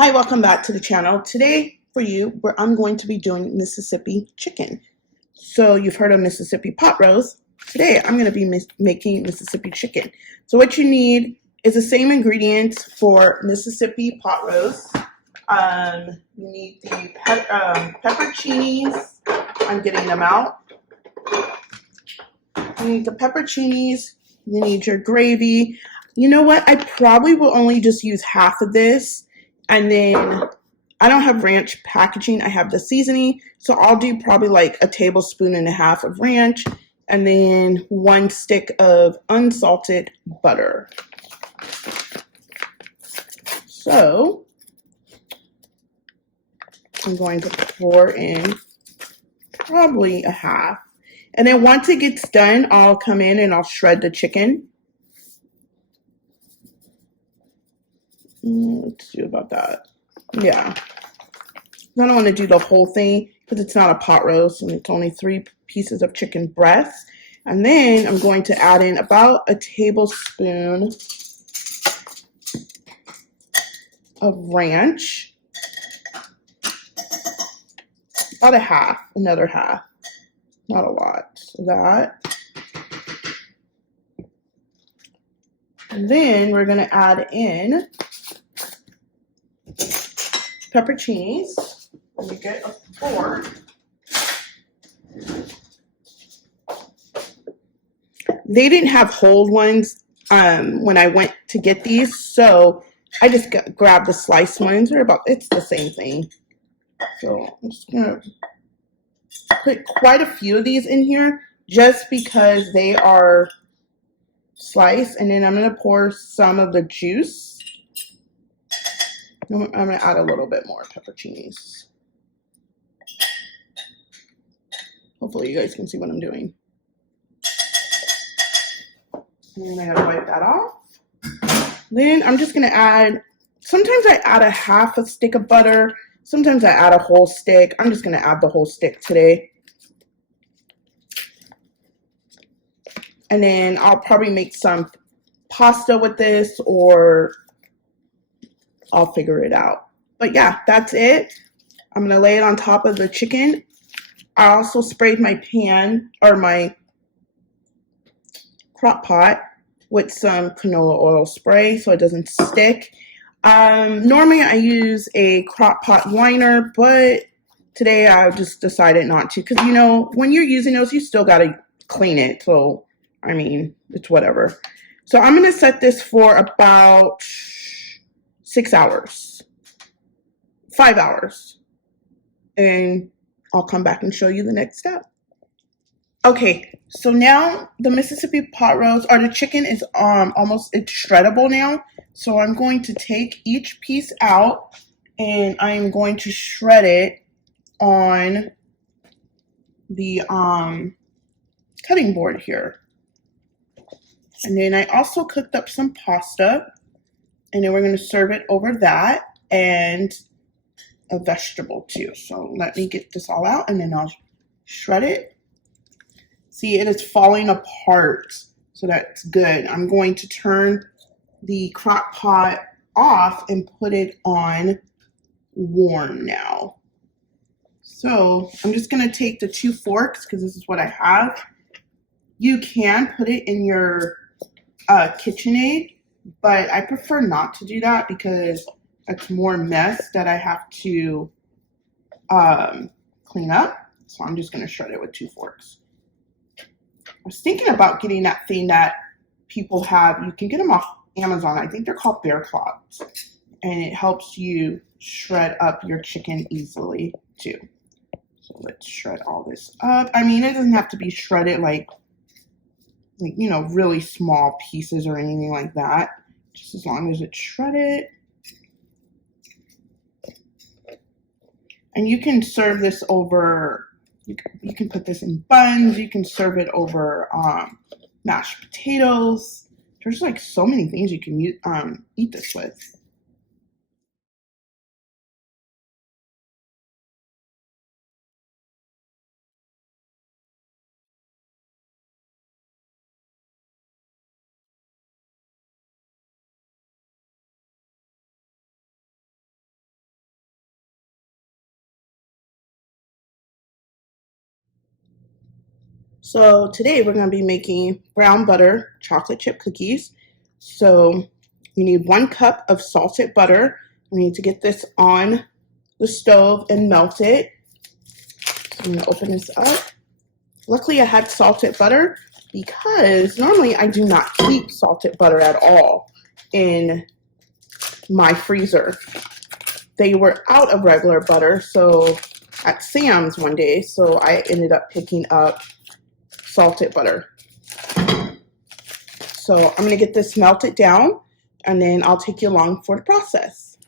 Hi, welcome back to the channel. Today for you, where I'm going to be doing Mississippi chicken. So you've heard of Mississippi pot roast. Today I'm going to be making Mississippi chicken. So what you need is the same ingredients for Mississippi pot roast. You need the pepperoncinis. I'm getting them out. You need the pepperoncinis. You need your gravy. You know what? I probably will only just use half of this. And then I don't have ranch packaging. I have the seasoning. So I'll do probably like a tablespoon and a half of ranch and then 1 stick of unsalted butter. So I'm going to pour in probably a half. And then once it gets done, I'll come in and I'll shred the chicken. Let's see about that. Yeah. I don't want to do the whole thing because it's not a pot roast and it's only 3 pieces of chicken breast. And then I'm going to add in about a tablespoon of ranch. About a half, another half. Not a lot. So that. And then we're going to add in pepperoncinis. Let me get a fork. They didn't have whole ones when I went to get these, so I just grabbed the sliced ones. It's the same thing. So I'm just gonna put quite a few of these in here just because they are sliced, and then I'm gonna pour some of the juice. I'm gonna add a little bit more pepperoncinis. Hopefully you guys can see what I'm doing. And I gotta wipe that off. Then I'm just gonna add, sometimes I add a half a stick of butter, sometimes I add a whole stick. I'm just gonna add the whole stick today. And then I'll probably make some pasta with this, or I'll figure it out. But yeah, that's it. I'm gonna lay it on top of the chicken. I also sprayed my pan or my crock pot with some canola oil spray so it doesn't stick. Normally I use a crock pot liner, but today I just decided not to because, you know, when you're using those, you still got to clean it. So, I mean, it's whatever. So I'm going to set this for about 6 hours, 5 hours, and I'll come back and show you the next step. Okay, so now the Mississippi pot roast, or the chicken is it's shreddable now. So I'm going to take each piece out and I'm going to shred it on the cutting board here. And then I also cooked up some pasta, and then we're going to serve it over that and a vegetable too. So let me get this all out and then I'll shred it. See, it is falling apart, so that's good. I'm going to turn the crock pot off and put it on warm now. So I'm just going to take the 2 forks because this is what I have. You can put it in your KitchenAid, but I prefer not to do that because it's more mess that I have to clean up. So I'm just going to shred it with 2 forks. I was thinking about getting that thing that people have. You can get them off Amazon. I think they're called bear claws. And it helps you shred up your chicken easily too. So let's shred all this up. I mean, it doesn't have to be shredded like you know, really small pieces or anything like that. Just as long as it's shredded. And you can serve this over, you can put this in buns, you can serve it over mashed potatoes. There's like so many things you can eat this with. So today we're going to be making brown butter chocolate chip cookies. So you need 1 cup of salted butter. We need to get this on the stove and melt it. So I'm going to open this up. Luckily I had salted butter because normally I do not keep salted butter at all in my freezer. They were out of regular butter so at Sam's one day, so I ended up picking up salted butter. So I'm going to get this melted down and then I'll take you along for the process.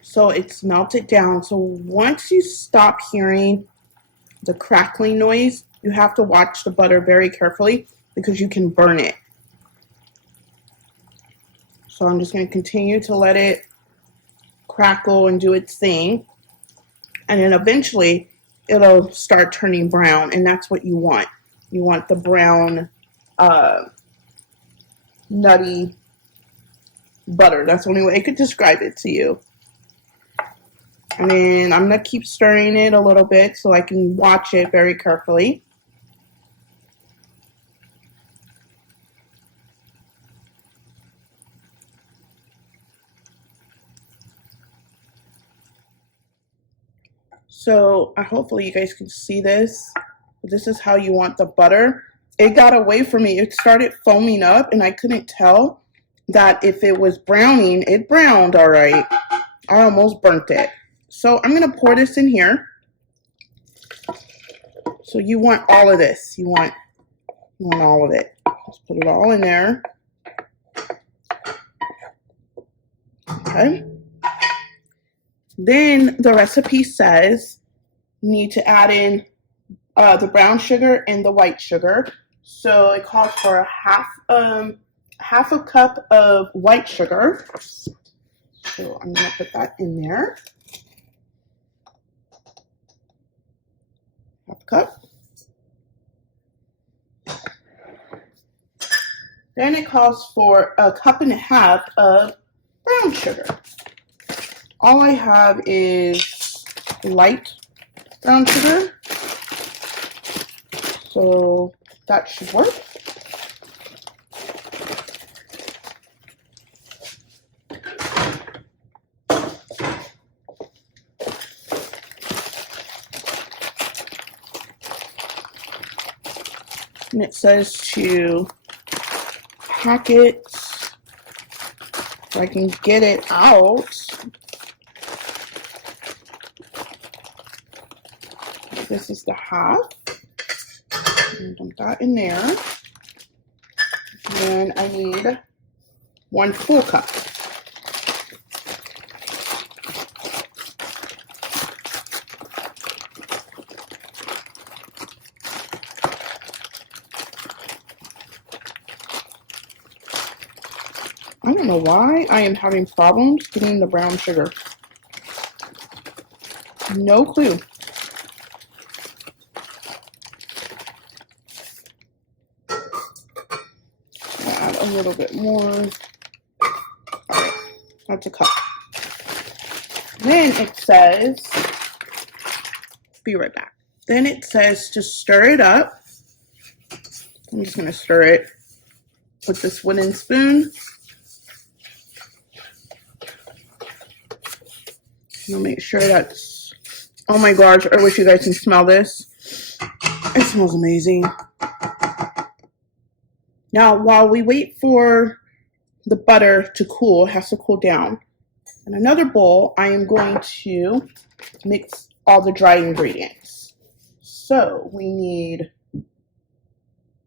So it's melted down. So once you stop hearing the crackling noise, you have to watch the butter very carefully because you can burn it. So I'm just going to continue to let it crackle and do its thing. And then eventually it'll start turning brown, and that's what you want. You want the brown, nutty butter. That's the only way I could describe it to you. And then I'm going to keep stirring it a little bit so I can watch it very carefully. So hopefully you guys can see this. This is how you want the butter. It got away from me. It started foaming up and I couldn't tell that if it was browning. It browned all right. I almost burnt it. So I'm going to pour this in here. So you want all of this. You want all of it. Let's put it all in there. Okay. Then the recipe says you need to add in the brown sugar and the white sugar. So it calls for half a cup of white sugar. So I'm going to put that in there. Half a cup. Then it calls for 1.5 cups of brown sugar. All I have is light brown sugar. So that should work. And it says to pack it so I can get it out. This is the half. And dump that in there. Then I need 1 full cup. I don't know why I am having problems getting the brown sugar. No clue. Add a little bit more. All right, that's a cup. Then it says, be right back. Then it says to stir it up. I'm just going to stir it with this wooden spoon. I'll make sure that's, oh my gosh, I wish you guys can smell this. It smells amazing. Now, while we wait for the butter to cool, it has to cool down. In another bowl, I am going to mix all the dry ingredients. So we need,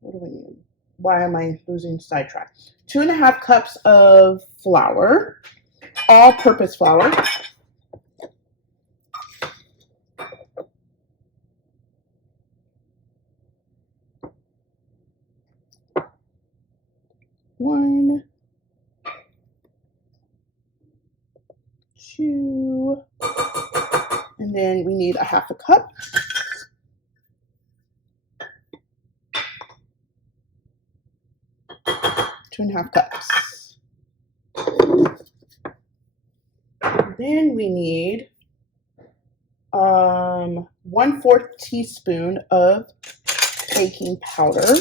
what do we need? Why am I losing sidetrack? 2.5 cups of flour, all-purpose flour. One, 2, and then we need 1/2 cup. Two and a half cups. Then we need 1/4 teaspoon of baking powder.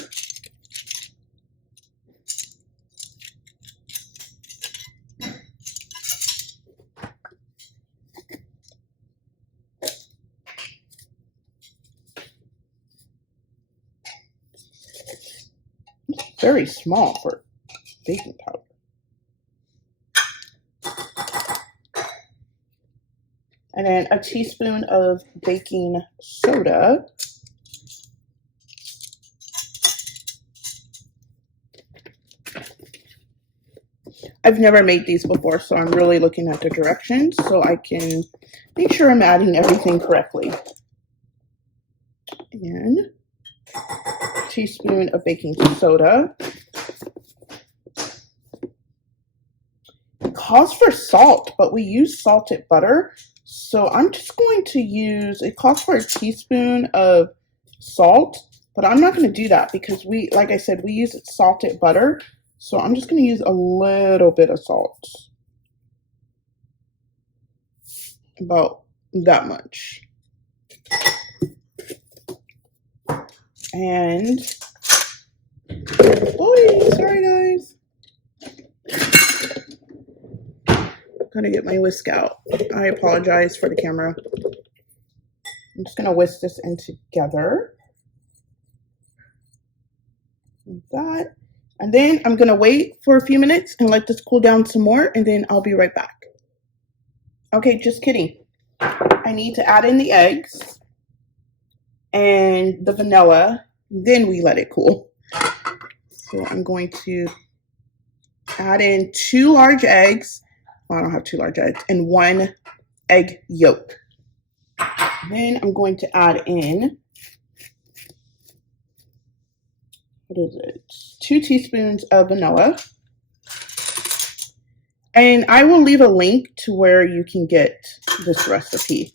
Very small for baking powder. And then a teaspoon of baking soda. I've never made these before, so I'm really looking at the directions so I can make sure I'm adding everything correctly. And a teaspoon of baking soda. It calls for salt, but we use salted butter. So I'm just going to use, it calls for a teaspoon of salt, but I'm not going to do that because we, like I said, we use salted butter. So I'm just going to use a little bit of salt. About that much. And, oh, sorry guys. Gotta get my whisk out. I apologize for the camera. I'm just gonna whisk this in together. Like that. And then I'm gonna wait for a few minutes and let this cool down some more, and then I'll be right back. Okay, just kidding. I need to add in the eggs and the vanilla, then we let it cool. So I'm going to add in 2 large eggs. Well, I don't have 2 large eggs, and 1 egg yolk. Then I'm going to add in, what is it? 2 teaspoons of vanilla. And I will leave a link to where you can get this recipe.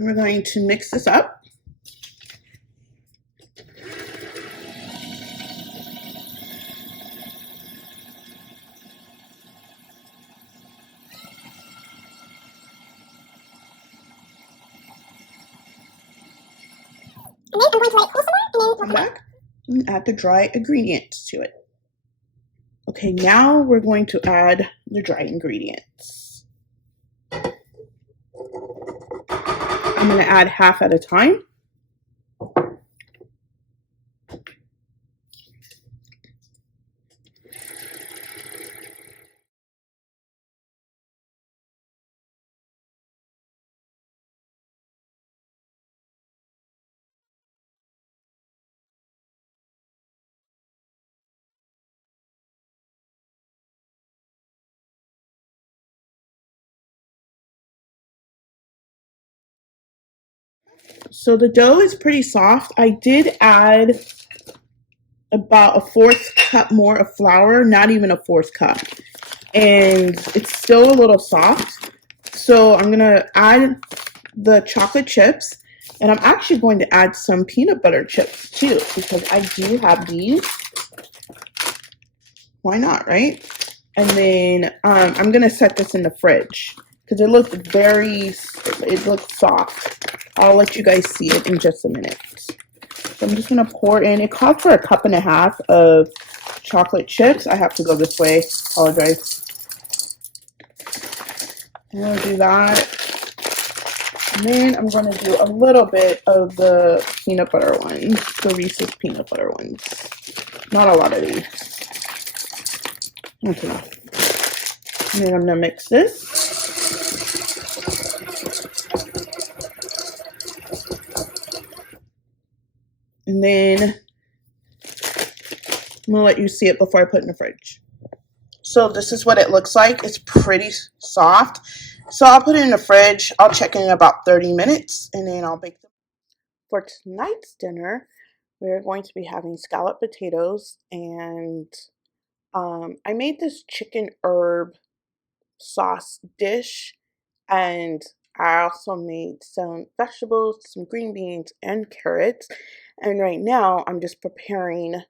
And we're going to mix this up. And then I'm going to let it cool some more, Come back and add the dry ingredients to it. Okay, now we're going to add the dry ingredients. I'm going to add half at a time. So the dough is pretty soft. I did add about a 1/4 cup more of flour, not even a 1/4 cup. And it's still a little soft. So I'm going to add the chocolate chips. And I'm actually going to add some peanut butter chips too, because I do have these. Why not, right? And then I'm going to set this in the fridge because it looks soft. I'll let you guys see it in just a minute. So I'm just going to pour in. It calls for a 1.5 cups of chocolate chips. I have to go this way. Apologize. I'm going to do that. And then I'm going to do a little bit of the peanut butter ones, the Reese's peanut butter ones. Not a lot of these. That's enough. And then I'm going to mix this. And then I'm going to let you see it before I put it in the fridge. So this is what it looks like. It's pretty soft. So I'll put it in the fridge. I'll check in about 30 minutes and then I'll bake them. For tonight's dinner, we're going to be having scalloped potatoes, and I made this chicken herb sauce dish, and I also made some vegetables, some green beans and carrots. And right now I'm just preparing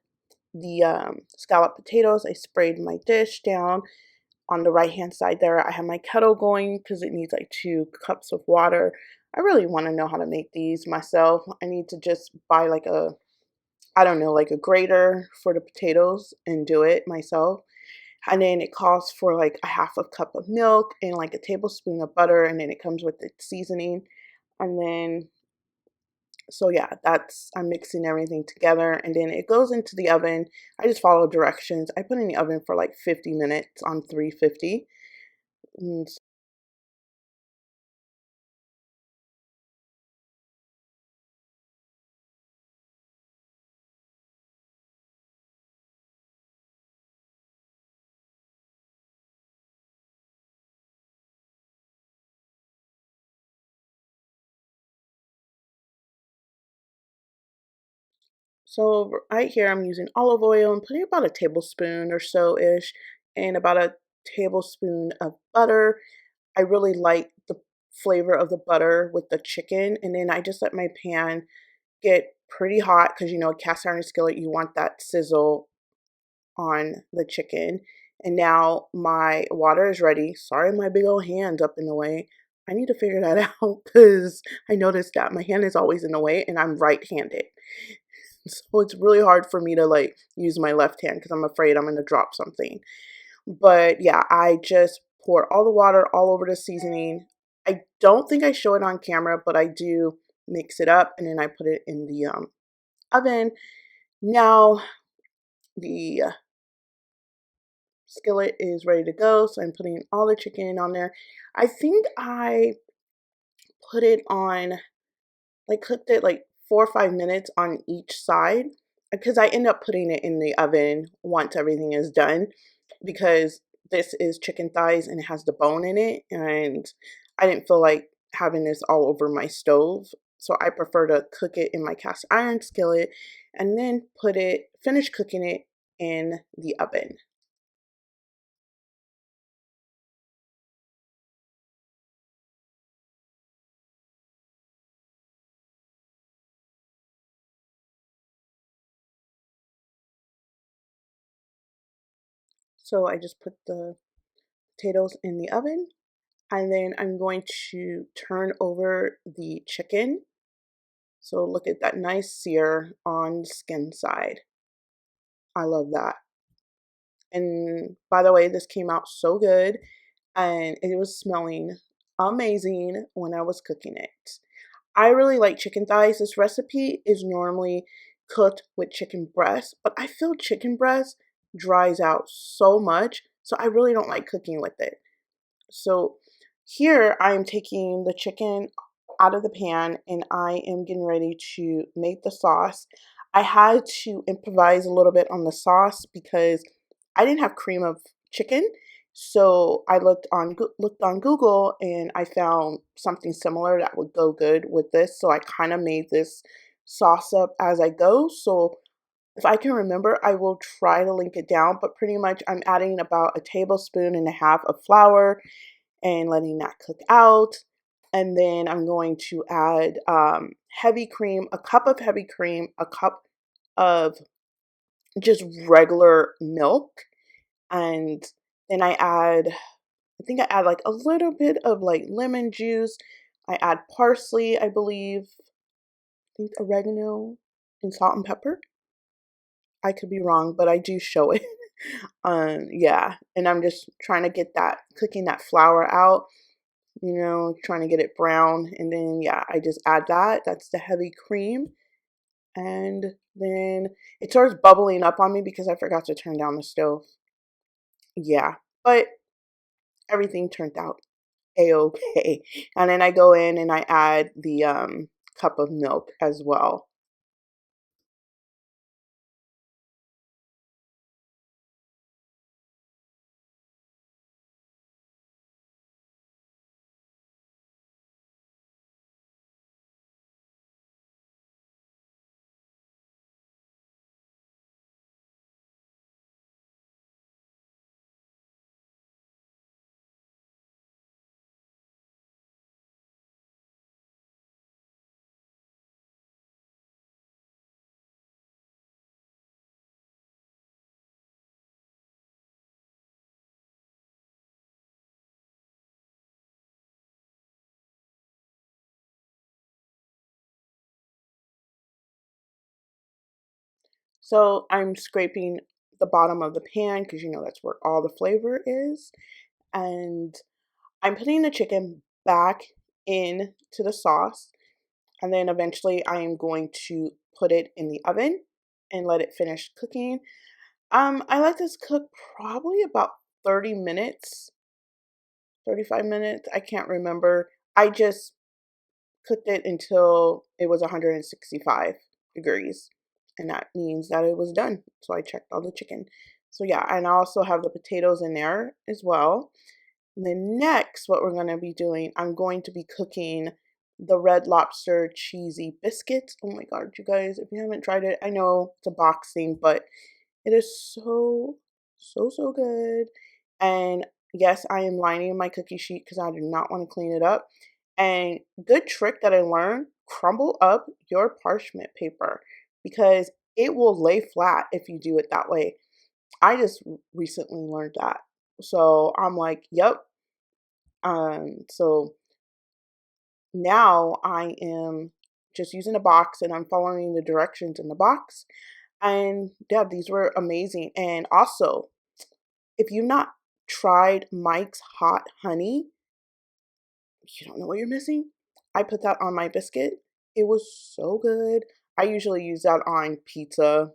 the scalloped potatoes. I sprayed my dish down. On the right hand side there, I have my kettle going because it needs like 2 cups of water. I really want to know how to make these myself. I need to just buy like a, I don't know, like a grater for the potatoes and do it myself. And then it calls for like a half a cup of milk and like a tablespoon of butter, and then it comes with the seasoning. And then, so yeah, that's, I'm mixing everything together, and then it goes into the oven. I just follow directions. I put in the oven for like 50 minutes on 350. Mm. So right here, I'm using olive oil and putting about a tablespoon or so-ish, and about a tablespoon of butter. I really like the flavor of the butter with the chicken, and then I just let my pan get pretty hot because, you know, a cast iron skillet, you want that sizzle on the chicken. And now my water is ready. Sorry, my big old hand's up in the way. I need to figure that out because I noticed that my hand is always in the way and I'm right-handed. So it's really hard for me to like use my left hand because I'm afraid I'm going to drop something. But yeah, I just pour all the water all over the seasoning. I don't think I show it on camera, but I do mix it up and then I put it in the oven. Now the skillet is ready to go, so I'm putting all the chicken on there. I think I put it on, like cooked it like 4 or 5 minutes on each side because I end up putting it in the oven once everything is done because this is chicken thighs and it has the bone in it, and I didn't feel like having this all over my stove. So I prefer to cook it in my cast iron skillet and then finish cooking it in the oven. So I just put the potatoes in the oven, and then I'm going to turn over the chicken. So look at that nice sear on the skin side. I love that. And by the way, this came out so good and it was smelling amazing when I was cooking it. I really like chicken thighs. This recipe is normally cooked with chicken breast, but I feel chicken breast dries out so much, so I really don't like cooking with it. So here I am taking the chicken out of the pan and I am getting ready to make the sauce. I had to improvise a little bit on the sauce because I didn't have cream of chicken. So I looked on Google and I found something similar that would go good with this. So I kind of made this sauce up as I go. So if I can remember, I will try to link it down, but pretty much I'm adding about a tablespoon and a half of flour and letting that cook out. And then I'm going to add heavy cream, a cup of heavy cream, a cup of just regular milk. And then I think I add like a little bit of like lemon juice. I add parsley, I believe, I think oregano and salt and pepper. I could be wrong, but I do show it. Yeah, and I'm just trying to get that, cooking that flour out, you know, trying to get it brown. And then, yeah, I just add that. That's the heavy cream. And then it starts bubbling up on me because I forgot to turn down the stove. Yeah, but everything turned out a-okay. And then I go in and I add the cup of milk as well. So I'm scraping the bottom of the pan because you know that's where all the flavor is. And I'm putting the chicken back into the sauce. And then eventually I am going to put it in the oven and let it finish cooking. I let this cook probably about 30 minutes, 35 minutes. I can't remember. I just cooked it until it was 165 degrees. And that means that it was done. So I checked all the chicken. So yeah, and I also have the potatoes in there as well. And then next, what we're going to be doing, I'm going to be cooking the Red Lobster cheesy biscuits. Oh my God, you guys, if you haven't tried it, I know it's a box thing, but it is so, so good. And yes, I am lining my cookie sheet because I do not want to clean it up. And good trick that I learned, crumble up your parchment paper because it will lay flat if you do it that way. I just recently learned that. So I'm like, yep. So now I am just using a box and I'm following the directions in the box. And yeah, these were amazing. And also, if you've not tried Mike's Hot Honey, you don't know what you're missing. I put that on my biscuit. It was so good. I usually use that on pizza,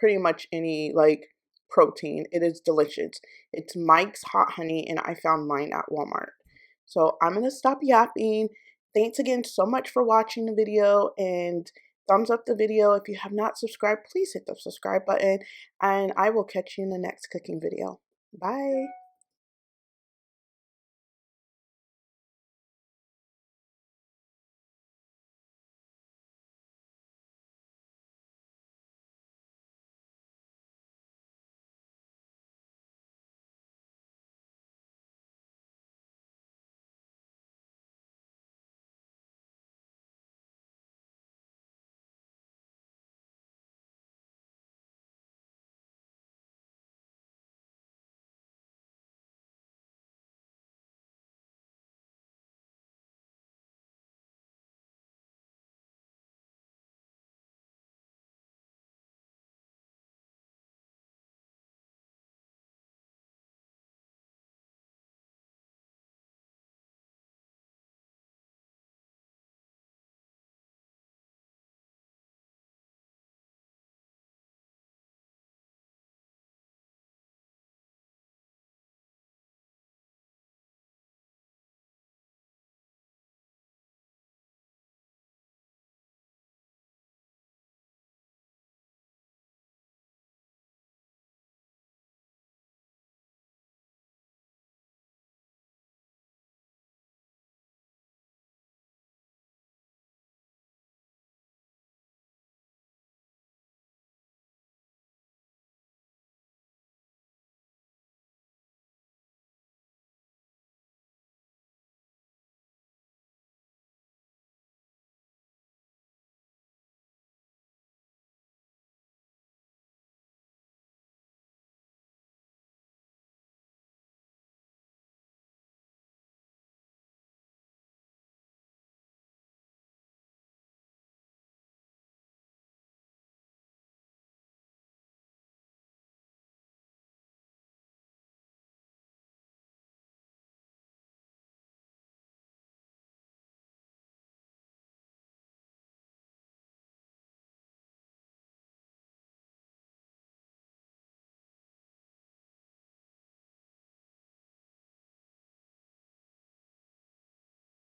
pretty much any like protein. It is delicious. It's Mike's Hot Honey, and I found mine at Walmart. So I'm going to stop yapping. Thanks again so much for watching the video, and thumbs up the video. If you have not subscribed, please hit the subscribe button, and I will catch you in the next cooking video. Bye.